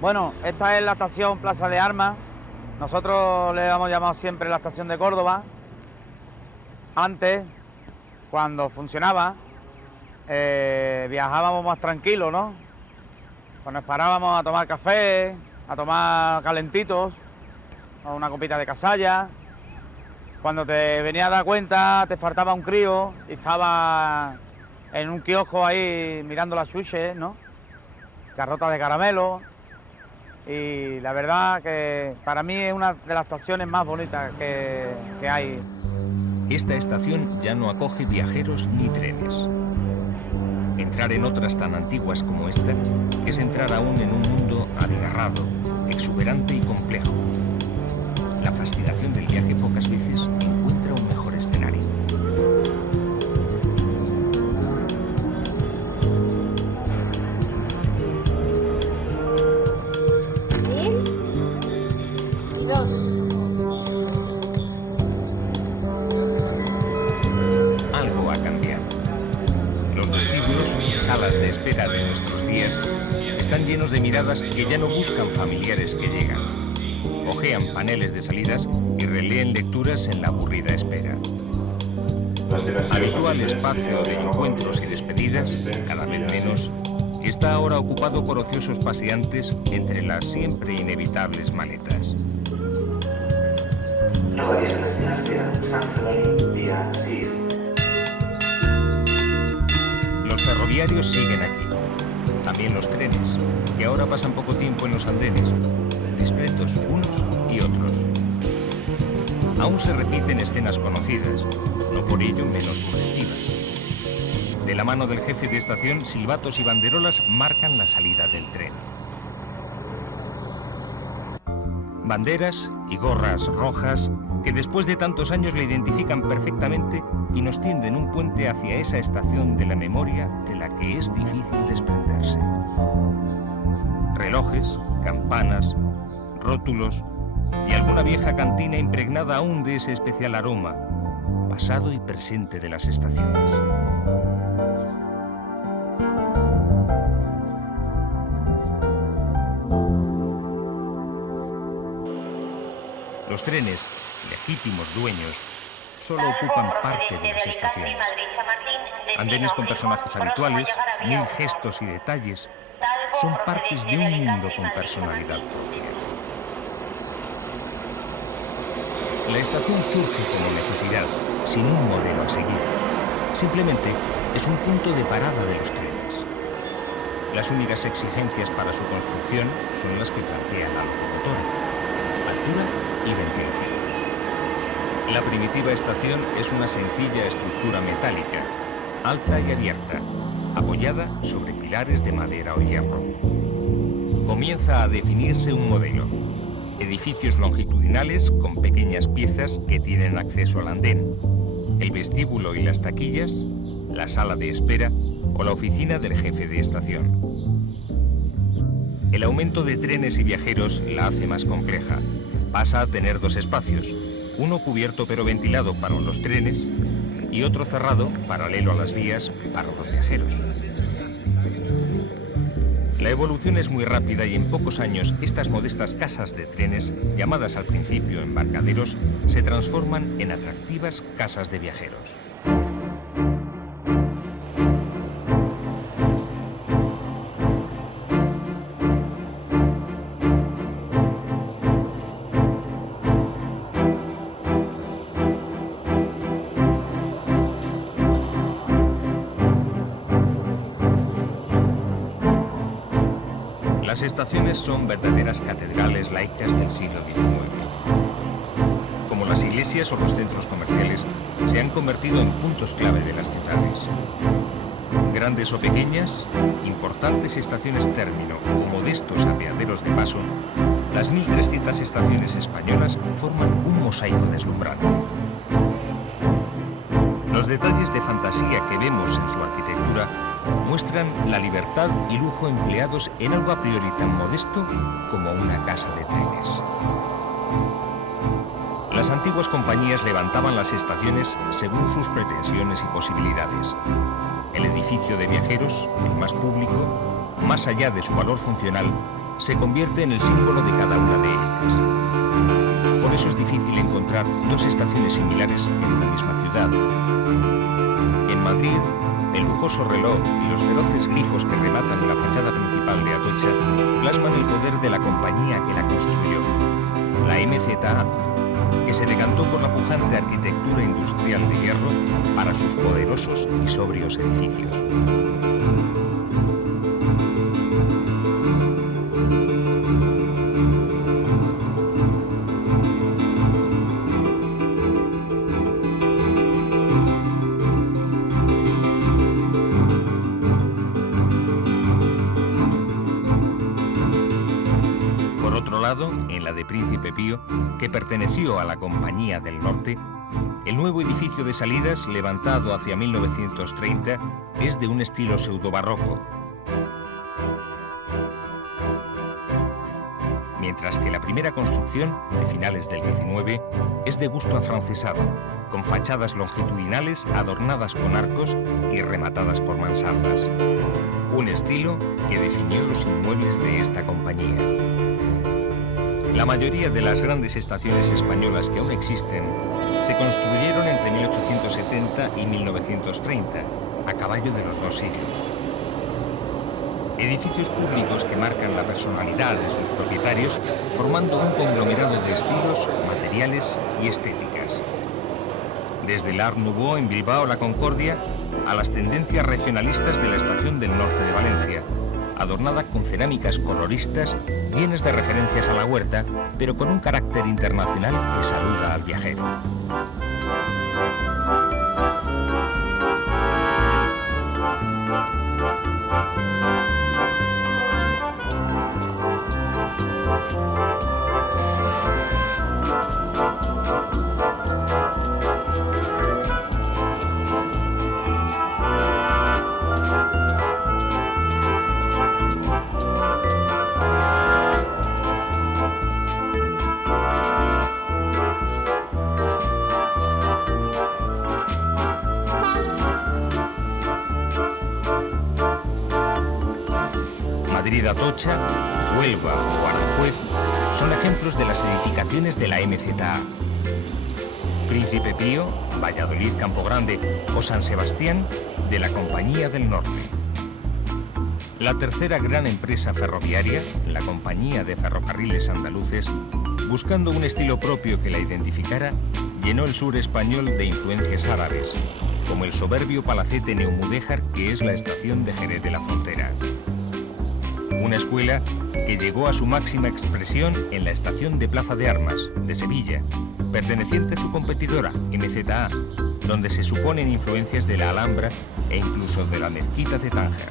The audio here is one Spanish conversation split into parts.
Bueno, esta es la estación Plaza de Armas. Nosotros le hemos llamado siempre la estación de Córdoba. Antes, cuando funcionaba, viajábamos más tranquilos, ¿no? Pues nos parábamos a tomar café, a tomar calentitos, o una copita de casalla. Cuando te venía a dar cuenta, te faltaba un crío y estaba en un kiosco ahí mirando las chuches, ¿no? Garrotas de caramelo. Y la verdad que para mí es una de las estaciones más bonitas que hay. Esta estación ya no acoge viajeros ni trenes. Entrar en otras tan antiguas como esta es entrar aún en un mundo abigarrado, exuberante y complejo. La fascinación del viaje pocas veces encuentra un mejor escenario. Algo ha cambiado. Los vestíbulos, salas de espera de nuestros días, están llenos de miradas que ya no buscan familiares que llegan. Hojean paneles de salidas y releen lecturas en la aburrida espera. Habitual espacio de encuentros y despedidas, cada vez menos, está ahora ocupado por ociosos paseantes entre las siempre inevitables maletas. Los ferroviarios siguen aquí. También los trenes, que ahora pasan poco tiempo en los andenes, discretos unos y otros. Aún se repiten escenas conocidas, no por ello menos sugestivas. De la mano del jefe de estación, silbatos y banderolas marcan la salida del tren. Banderas y gorras rojas que después de tantos años le identifican perfectamente y nos tienden un puente hacia esa estación de la memoria de la que es difícil desprenderse. Relojes, campanas, rótulos y alguna vieja cantina impregnada aún de ese especial aroma, pasado y presente de las estaciones. Los trenes, legítimos dueños, solo ocupan parte de las estaciones. Andenes con personajes habituales, mil gestos y detalles, son partes de un mundo con personalidad propia. La estación surge como necesidad, sin un modelo a seguir. Simplemente es un punto de parada de los trenes. Las únicas exigencias para su construcción son las que plantea la locomotora: altura y ventilación. La primitiva estación es una sencilla estructura metálica, alta y abierta, apoyada sobre pilares de madera o hierro. Comienza a definirse un modelo: edificios longitudinales con pequeñas piezas que tienen acceso al andén, el vestíbulo y las taquillas, la sala de espera o la oficina del jefe de estación. El aumento de trenes y viajeros la hace más compleja. Pasa a tener dos espacios, uno cubierto pero ventilado para los trenes y otro cerrado, paralelo a las vías, para los viajeros. La evolución es muy rápida y en pocos años estas modestas casas de trenes, llamadas al principio embarcaderos, se transforman en atractivas casas de viajeros. Las estaciones son verdaderas catedrales laicas del siglo XIX. Como las iglesias o los centros comerciales, se han convertido en puntos clave de las ciudades. Grandes o pequeñas, importantes estaciones término o modestos apeaderos de paso, las 1.300 estaciones españolas forman un mosaico deslumbrante. Los detalles de fantasía que vemos en su arquitectura muestran la libertad y lujo empleados en algo a priori tan modesto como una casa de trenes. Las antiguas compañías levantaban las estaciones según sus pretensiones y posibilidades. El edificio de viajeros, el más público, más allá de su valor funcional, se convierte en el símbolo de cada una de ellas. Por eso es difícil encontrar dos estaciones similares en una misma ciudad. En Madrid, el lujoso reloj y los feroces grifos que rematan la fachada principal de Atocha plasman el poder de la compañía que la construyó, la MZA, que se decantó por la pujante arquitectura industrial de hierro para sus poderosos y sobrios edificios. En la de Príncipe Pío, que perteneció a la Compañía del Norte, el nuevo edificio de salidas, levantado hacia 1930, es de un estilo pseudobarroco. Mientras que la primera construcción, de finales del 19, es de gusto afrancesado, con fachadas longitudinales adornadas con arcos y rematadas por mansardas. Un estilo que definió los inmuebles de esta compañía. La mayoría de las grandes estaciones españolas que aún existen se construyeron entre 1870 y 1930, a caballo de los dos siglos. Edificios públicos que marcan la personalidad de sus propietarios, formando un conglomerado de estilos, materiales y estéticas. Desde el Art Nouveau en Bilbao, La Concordia, a las tendencias regionalistas de la Estación del Norte de Valencia, adornada con cerámicas coloristas llenas de referencias a la huerta, pero con un carácter internacional que saluda al viajero. Madrid Atocha, Huelva o Aranjuez son ejemplos de las edificaciones de la MZA. Príncipe Pío, Valladolid Campo Grande o San Sebastián de la Compañía del Norte. La tercera gran empresa ferroviaria, la Compañía de Ferrocarriles Andaluces, buscando un estilo propio que la identificara, llenó el sur español de influencias árabes, como el soberbio palacete Neumudéjar que es la estación de Jerez de la Frontera. Una escuela que llegó a su máxima expresión en la estación de Plaza de Armas, de Sevilla, perteneciente a su competidora, MZA, donde se suponen influencias de la Alhambra e incluso de la mezquita de Tánger.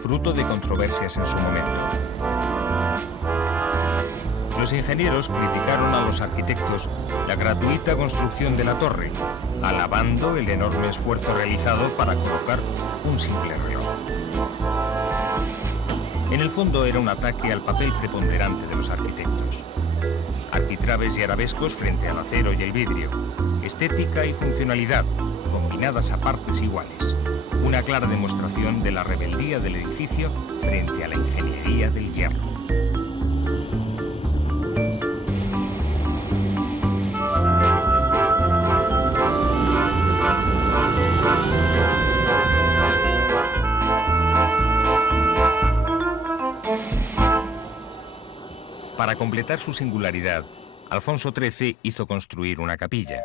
Fruto de controversias en su momento. Los ingenieros criticaron a los arquitectos la gratuita construcción de la torre, alabando el enorme esfuerzo realizado para colocar un simple reloj. En el fondo era un ataque al papel preponderante de los arquitectos. Arquitraves y arabescos frente al acero y el vidrio, estética y funcionalidad, combinadas a partes iguales. Una clara demostración de la rebeldía del edificio frente a la ingeniería del hierro. Para completar su singularidad, Alfonso XIII hizo construir una capilla.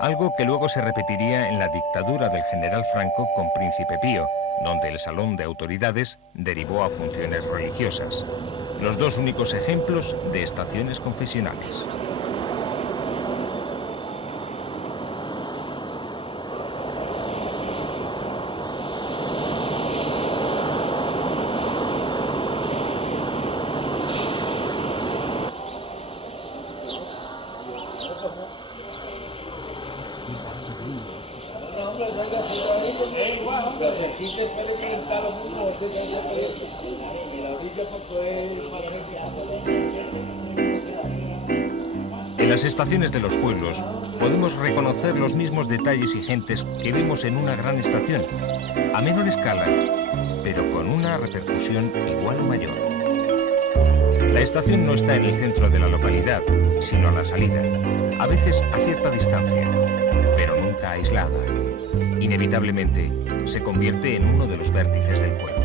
Algo que luego se repetiría en la dictadura del general Franco con Príncipe Pío, donde el salón de autoridades derivó a funciones religiosas. Los dos únicos ejemplos de estaciones confesionales. En las estaciones de los pueblos podemos reconocer los mismos detalles y gentes que vemos en una gran estación, a menor escala, pero con una repercusión igual o mayor. La estación no está en el centro de la localidad, sino a la salida, a veces a cierta distancia, pero nunca aislada. Inevitablemente, se convierte en uno de los vértices del pueblo.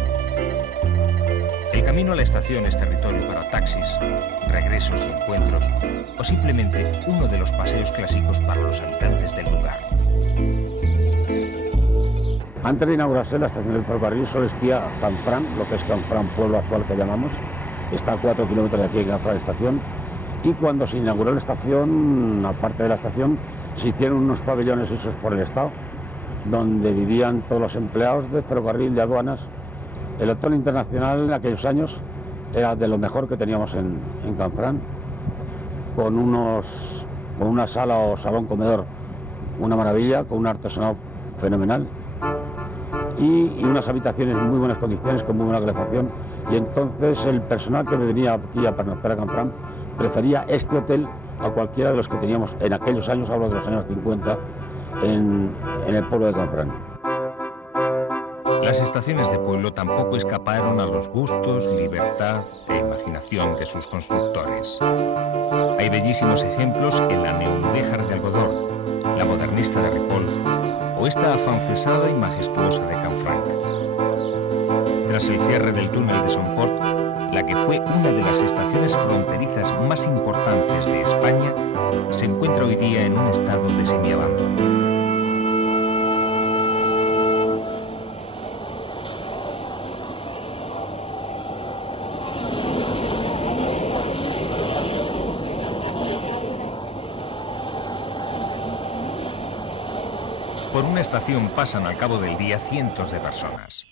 El camino a la estación es territorio para taxis, regresos y encuentros, o simplemente uno de los paseos clásicos para los habitantes del lugar. Antes de inaugurarse la estación del ferrocarril solo existía Canfrán, lo que es Canfrán, pueblo actual que llamamos. Está a 4 kilómetros de aquí en Canfrán estación. Y cuando se inauguró la estación, aparte de la estación, se hicieron unos pabellones hechos por el Estado, donde vivían todos los empleados de ferrocarril, de aduanas. El Hotel Internacional en aquellos años era de lo mejor que teníamos en Canfrán, con una sala o salón comedor, una maravilla, con un artesonado fenomenal y unas habitaciones en muy buenas condiciones, con muy buena calefacción. Y entonces el personal que venía aquí a pernoctar a Canfrán prefería este hotel a cualquiera de los que teníamos en aquellos años, hablo de los años 50, en el pueblo de Canfrán. Las estaciones de pueblo tampoco escaparon a los gustos, libertad e imaginación de sus constructores. Hay bellísimos ejemplos en la Neomudéjar de Algodón, la Modernista de Ripoll o esta afrancesada y majestuosa de Canfranc. Tras el cierre del túnel de Somport, la que fue una de las estaciones fronterizas más importantes de España, se encuentra hoy día en un estado de semiabandono. Por una estación pasan al cabo del día cientos de personas.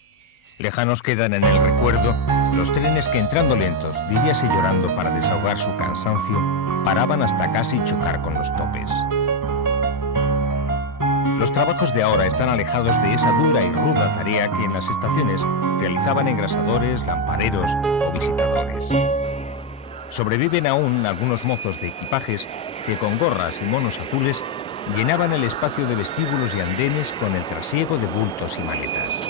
Lejanos quedan en el recuerdo los trenes que, entrando lentos, diríase llorando para desahogar su cansancio, paraban hasta casi chocar con los topes. Los trabajos de ahora están alejados de esa dura y ruda tarea que en las estaciones realizaban engrasadores, lampareros o visitadores. Sobreviven aún algunos mozos de equipajes que, con gorras y monos azules, llenaban el espacio de vestíbulos y andenes con el trasiego de bultos y maletas.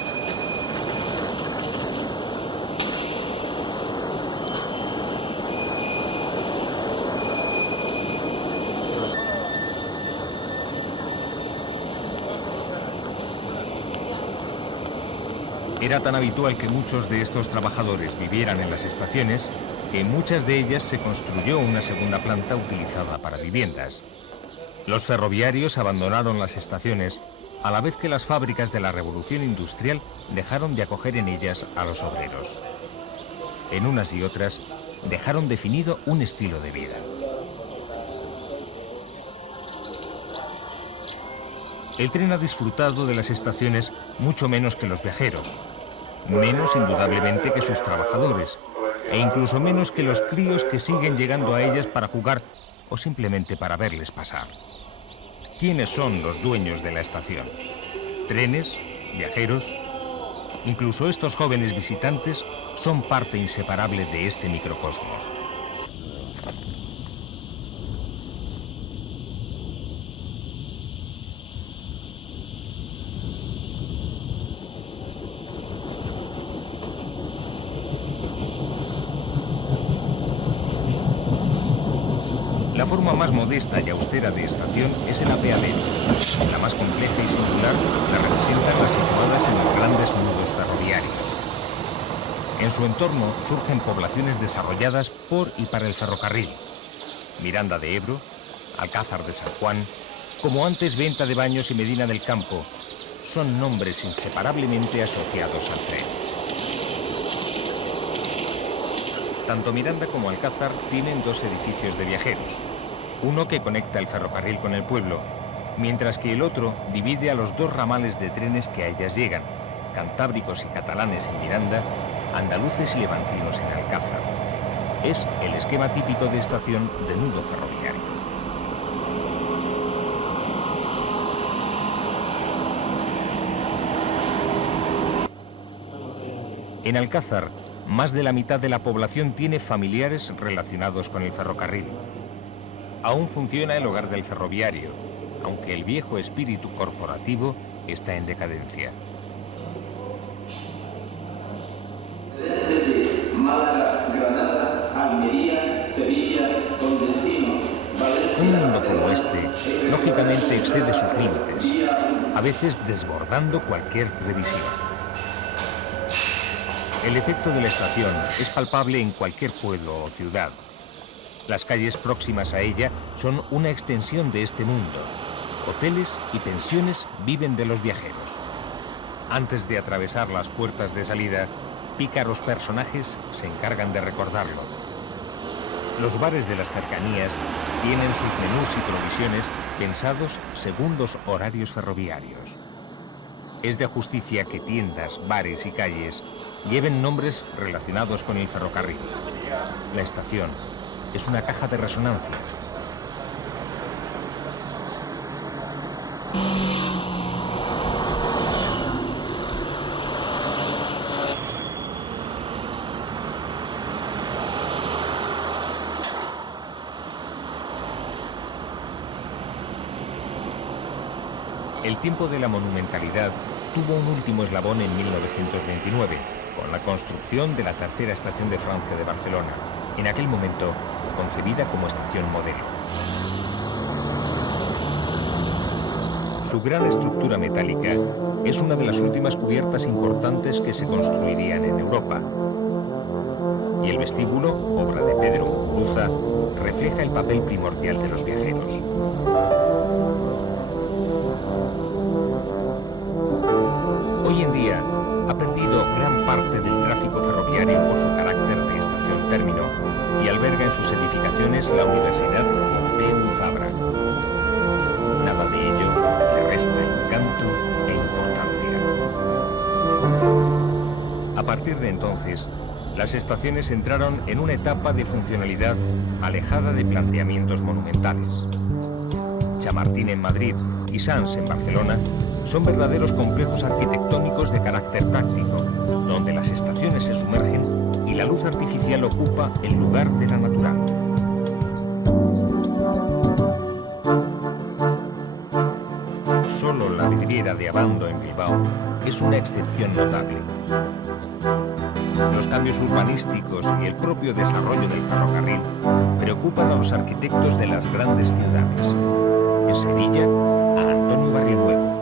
Era tan habitual que muchos de estos trabajadores vivieran en las estaciones que en muchas de ellas se construyó una segunda planta utilizada para viviendas. Los ferroviarios abandonaron las estaciones a la vez que las fábricas de la revolución industrial dejaron de acoger en ellas a los obreros. En unas y otras dejaron definido un estilo de vida. El tren ha disfrutado de las estaciones mucho menos que los viajeros, menos indudablemente que sus trabajadores, e incluso menos que los críos que siguen llegando a ellas para jugar o simplemente para verles pasar. ¿Quiénes son los dueños de la estación? ¿Trenes? ¿Viajeros? Incluso estos jóvenes visitantes son parte inseparable de este microcosmos. La forma más modesta y austera de estación es el apeadero. La más compleja y singular la representan las situadas en los grandes nudos ferroviarios. En su entorno surgen poblaciones desarrolladas por y para el ferrocarril. Miranda de Ebro, Alcázar de San Juan, como antes Venta de Baños y Medina del Campo, son nombres inseparablemente asociados al tren. Tanto Miranda como Alcázar tienen dos edificios de viajeros, uno que conecta el ferrocarril con el pueblo, mientras que el otro divide a los dos ramales de trenes que a ellas llegan, cantábricos y catalanes en Miranda, andaluces y levantinos en Alcázar. Es el esquema típico de estación de nudo ferroviario. En Alcázar, más de la mitad de la población tiene familiares relacionados con el ferrocarril. Aún funciona el hogar del ferroviario, aunque el viejo espíritu corporativo está en decadencia. Málaga, Granada, Almería, Sevilla, con destino. Un mundo como este, lógicamente, excede sus límites, a veces desbordando cualquier previsión. El efecto de la estación es palpable en cualquier pueblo o ciudad. Las calles próximas a ella son una extensión de este mundo. Hoteles y pensiones viven de los viajeros. Antes de atravesar las puertas de salida, pícaros personajes se encargan de recordarlo. Los bares de las cercanías tienen sus menús y provisiones pensados según los horarios ferroviarios. Es de justicia que tiendas, bares y calles lleven nombres relacionados con el ferrocarril. La estación es una caja de resonancia. El tiempo de la monumentalidad tuvo un último eslabón en 1929, con la construcción de la tercera estación de Francia de Barcelona, en aquel momento concebida como estación modelo. Su gran estructura metálica es una de las últimas cubiertas importantes que se construirían en Europa. Y el vestíbulo, obra de Pedro Muguruza, refleja el papel primordial de los viajeros. Hoy en día ha perdido gran parte del tráfico ferroviario por su carácter de estación término y alberga en sus edificaciones la Universidad Pompeu Fabra. Nada de ello le resta encanto e importancia. A partir de entonces, las estaciones entraron en una etapa de funcionalidad alejada de planteamientos monumentales. Chamartín en Madrid y Sants en Barcelona son verdaderos complejos arquitectónicos de carácter práctico, donde las estaciones se sumergen y la luz artificial ocupa el lugar de la natural. Solo la vidriera de Abando en Bilbao es una excepción notable. Los cambios urbanísticos y el propio desarrollo del ferrocarril preocupan a los arquitectos de las grandes ciudades. En Sevilla, a Antonio Barrionuevo.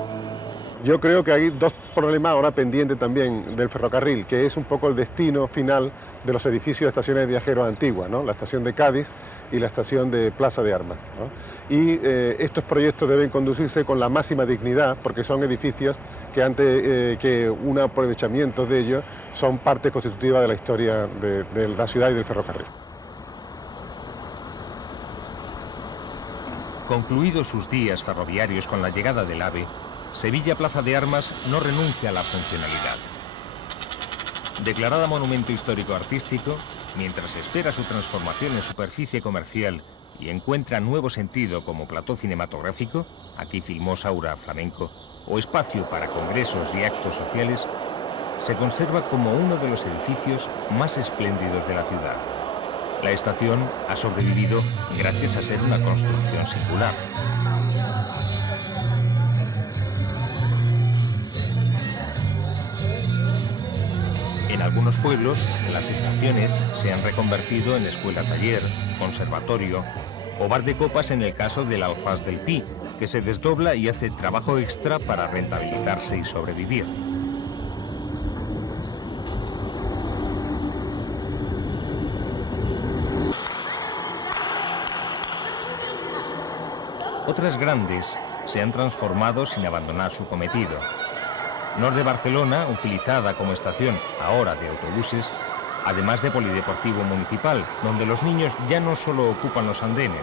Yo creo que hay dos problemas ahora pendientes también del ferrocarril, que es un poco el destino final de los edificios de estaciones de viajeros antiguas, ¿no? La estación de Cádiz y la estación de Plaza de Armas, ¿no? Y estos proyectos deben conducirse con la máxima dignidad, porque son edificios que antes que un aprovechamiento de ellos son parte constitutiva de la historia de la ciudad y del ferrocarril. Concluidos sus días ferroviarios con la llegada del AVE, Sevilla Plaza de Armas no renuncia a la funcionalidad. Declarada monumento histórico artístico, mientras espera su transformación en superficie comercial y encuentra nuevo sentido como plató cinematográfico, aquí filmó Saura Flamenco, o espacio para congresos y actos sociales, se conserva como uno de los edificios más espléndidos de la ciudad. La estación ha sobrevivido gracias a ser una construcción singular. En algunos pueblos, las estaciones se han reconvertido en escuela-taller, conservatorio o bar de copas en el caso del Alfaz del Pi, que se desdobla y hace trabajo extra para rentabilizarse y sobrevivir. Otras grandes se han transformado sin abandonar su cometido. Nord de Barcelona, utilizada como estación ahora de autobuses, además de polideportivo municipal, donde los niños ya no solo ocupan los andenes.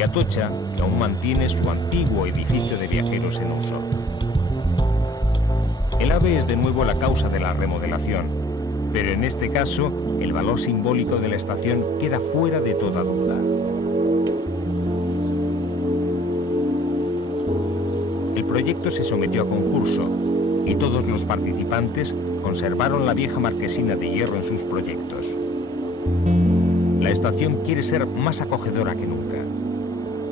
y Atocha, que aún mantiene su antiguo edificio de viajeros en uso. El AVE es de nuevo la causa de la remodelación, pero en este caso el valor simbólico de la estación queda fuera de toda duda. El proyecto se sometió a concurso y todos los participantes conservaron la vieja marquesina de hierro en sus proyectos. La estación quiere ser más acogedora que nunca.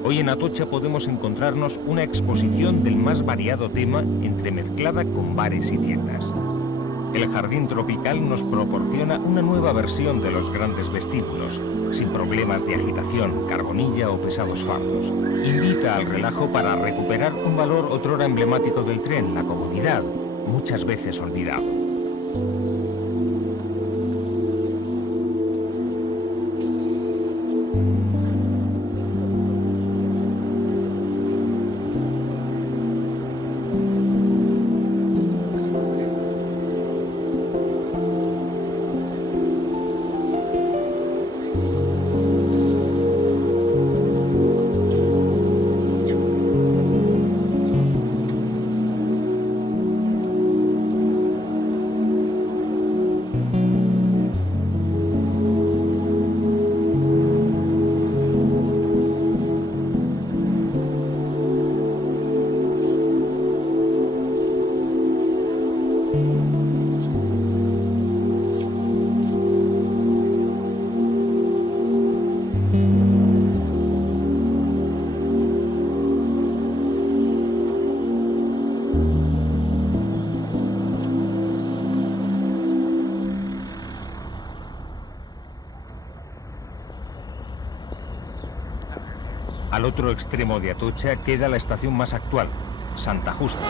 Hoy en Atocha podemos encontrarnos una exposición del más variado tema entremezclada con bares y tiendas. El jardín tropical nos proporciona una nueva versión de los grandes vestíbulos, sin problemas de agitación, carbonilla o pesados fardos. Invita al relajo para recuperar un valor otrora emblemático del tren, la comodidad, muchas veces olvidado. Al otro extremo de Atocha queda la estación más actual, Santa Justa.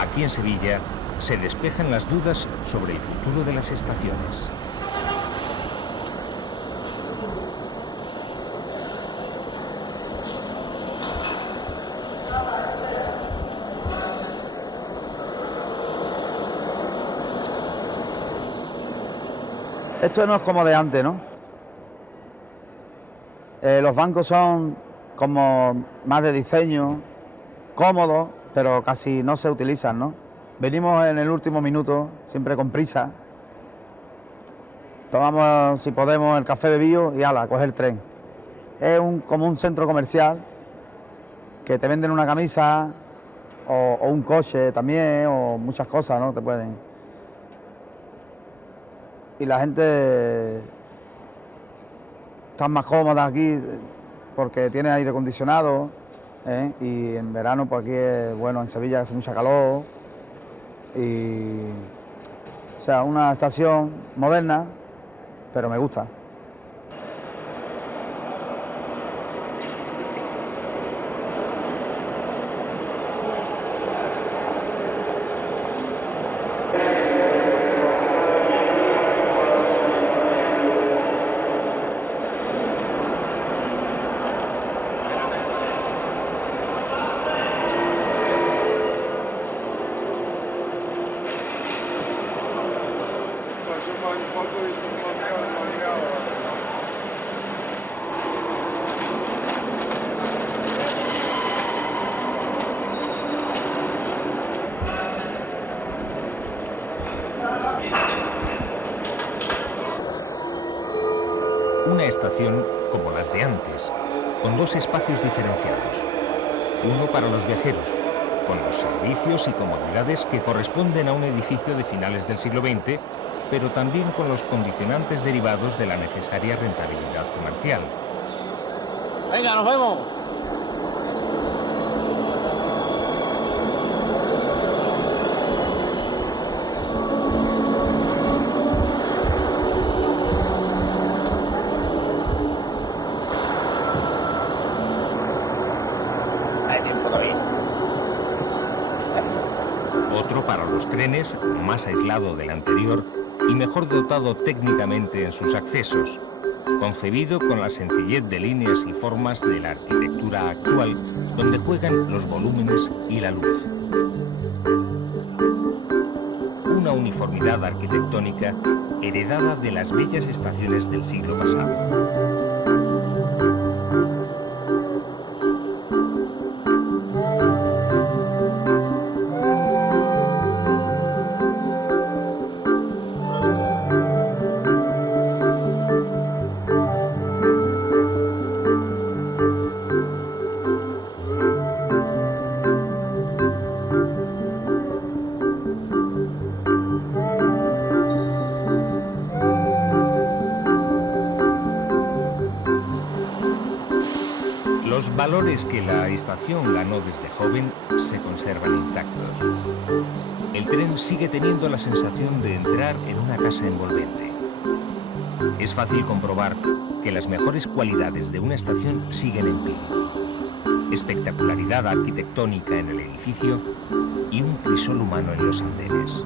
Aquí en Sevilla se despejan las dudas sobre el futuro de las estaciones. Esto no es como de antes, ¿no? Los bancos son como más de diseño, cómodos, pero casi no se utilizan, ¿no? Venimos en el último minuto, siempre con prisa. Tomamos, si podemos, el café bebido y ala, coger el tren. Es como un centro comercial que te venden una camisa o un coche también, o muchas cosas, ¿no? Te pueden. Y la gente está más cómoda aquí porque tiene aire acondicionado, ¿eh? Y en verano pues aquí es, bueno, en Sevilla hace mucha calor y, o sea, una estación moderna, pero me gusta. Una estación como las de antes, con dos espacios diferenciados. Uno para los viajeros, con los servicios y comodidades que corresponden a un edificio de finales del siglo XX, pero también con los condicionantes derivados de la necesaria rentabilidad comercial. Venga, nos vemos. Otro para los trenes, más aislado del anterior y mejor dotado técnicamente en sus accesos, concebido con la sencillez de líneas y formas de la arquitectura actual, donde juegan los volúmenes y la luz. Una uniformidad arquitectónica heredada de las bellas estaciones del siglo pasado. Los valores que la estación ganó desde joven se conservan intactos. El tren sigue teniendo la sensación de entrar en una casa envolvente. Es fácil comprobar que las mejores cualidades de una estación siguen en pie. Espectacularidad arquitectónica en el edificio y un crisol humano en los andenes.